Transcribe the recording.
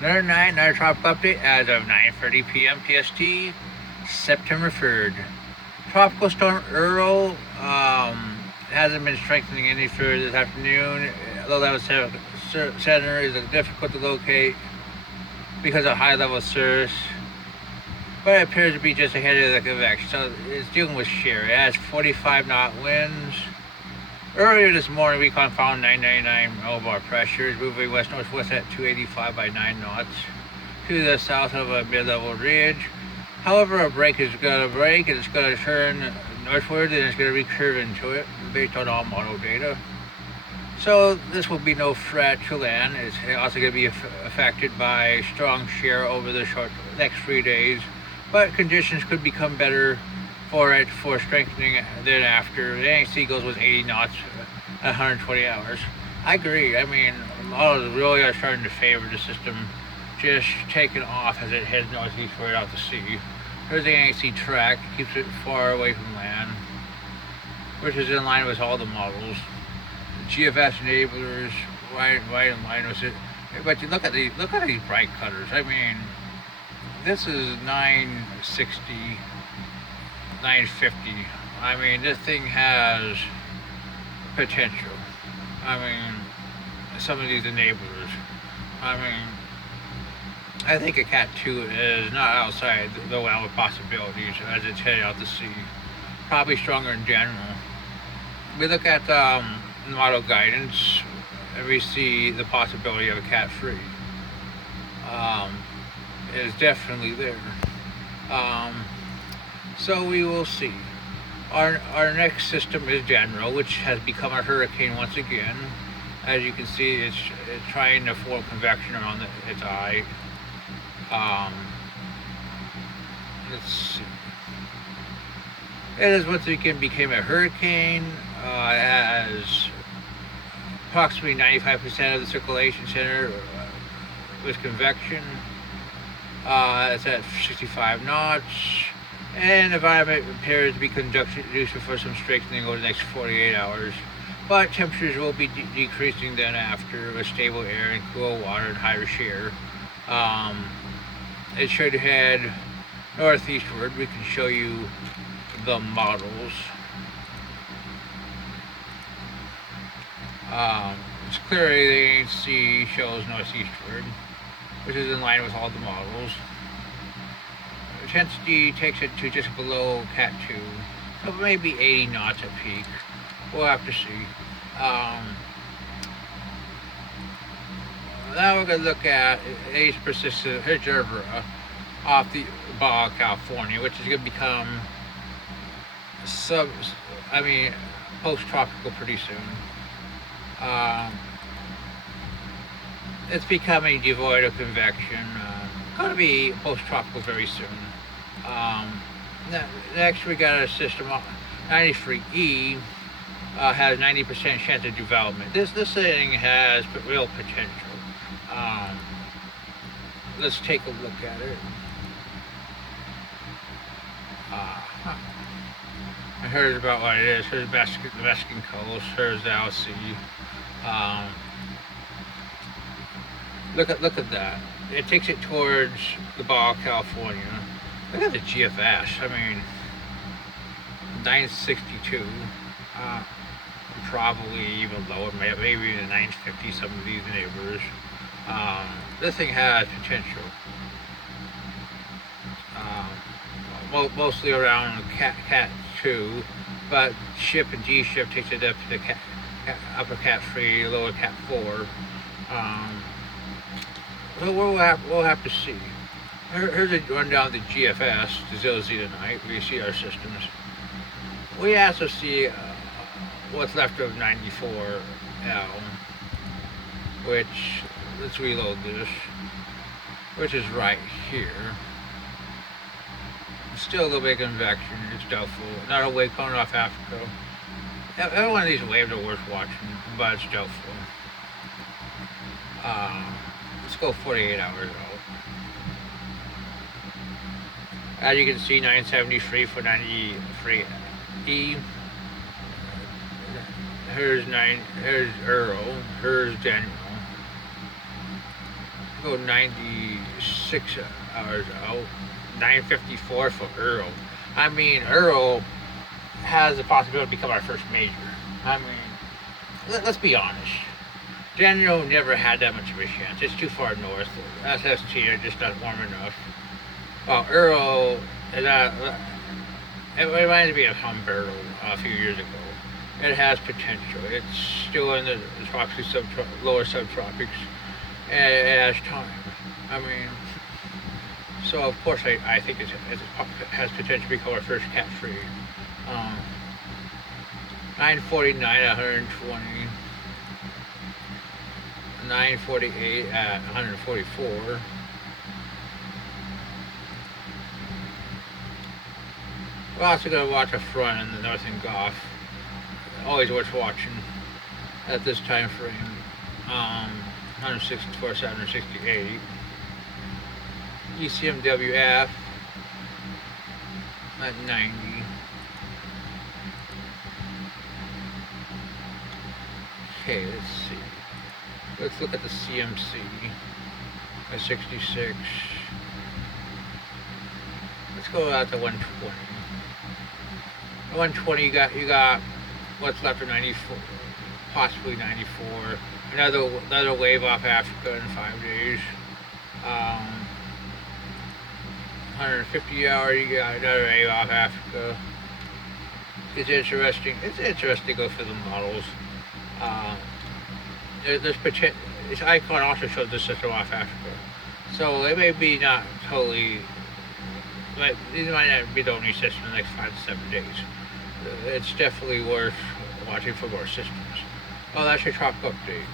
Another night, another tropical update as of 9:30 p.m. PST, September 3rd. Tropical storm Earl hasn't been strengthening any further this afternoon. Low level center is difficult to locate because of high level surge, but it appears to be just ahead of the convection. So it's dealing with shear. It has 45 knot winds. Earlier this morning, recon found 999 millibar pressures moving west northwest at 285 by 9 knots to the south of a mid-level ridge. However, a break is going to break and it's going to turn northward and it's going to recurve into it based on all model data. So this will be no threat to land. It's also going to be affected by strong shear over the next 3 days, but conditions could become better for it for strengthening then after. The NHC goes with 80 knots at 120 hours. I agree. I mean, models really are starting to favor the system just taking off as it heads northeastward out to sea. There's the NHC track, keeps it far away from land, which is in line with all the models. The GFS enablers right in line with it. But you look at these bright cutters. I mean, this is 960. 950. I mean, this thing has potential. I mean, some of these enablers. I mean, I think a Cat 2 is not outside the realm of possibilities as it's headed out to sea. Probably stronger in general. We look at model guidance and we see the possibility of a Cat 3. It is definitely there. So we will see. Our next system is General, which has become a hurricane once again. As you can see, it's trying to form convection around its eye. Let's see. It has once again became a hurricane. It has approximately 95% of the circulation center with convection. It's at 65 knots. And the environment appears to be conducive for some strengthening over the next 48 hours. But temperatures will be decreasing then after with stable air and cool water and higher shear. It should head northeastward. We can show you the models. It's clearly the ANC shows northeastward, which is in line with all the models. Intensity takes it to just below Cat 2, so maybe 80 knots at peak. We'll have to see. Now we're going to look at Ace persistent Hydra off the Baja California, which is going to become post-tropical pretty soon. It's becoming devoid of convection. Going to be post-tropical very soon. Next we got a system 93E has 90% chance of development. This thing has real potential. Let's take a look at it. Here's about what it is. Here's the Mexican coast. Here's the LC. Look at that. It takes it towards the Baja California. Look at the GFS. I mean, 962. Probably even lower, maybe even 950. Some of these neighbors. This thing has potential. Mostly around Cat 2, but ship and G ship takes it up to the upper Cat 3, lower Cat 4. So we'll have to see. Here's a rundown of the GFS, the ZLZ tonight. We see our systems. We also see what's left of 94L, which, let's reload this, which is right here. Still a little bit of convection, it's doubtful. Not a wave coming off Africa. Every one of these waves are worth watching, but it's doubtful. Let's go 48 hours out. As you can see, 973 for 93E. Here's Earl. Here's Danielle. tropical 96 hours out, 954 for Earl. I mean, Earl has the possibility to become our first major. I mean, let's be honest. Danielle never had that much of a chance. It's too far north. SST are just not warm enough. Well, Earl, it reminds me of Humberto a few years ago. It has potential. It's still in the tropics, lower subtropics, and it has time. I mean, so of course I think it has potential to become our first cat-free. 949 at 120. 948 at 144. We're also going to watch a front in the Northern Gulf. Always worth watching at this time frame. 164, 768. ECMWF at 90. Okay, let's see. Let's look at the CMC at 66. Let's go out to 120. 120, you got what's left of 94, possibly 94. Another wave off Africa in 5 days. 150 hour, you got another wave off Africa. It's interesting. It's interesting to go for the models. There's potential. This icon also shows the system off Africa, so it may be not totally. But these might not be the only system in the next 5 to 7 days. It's definitely worth watching for more systems. Oh, that's your tropical update.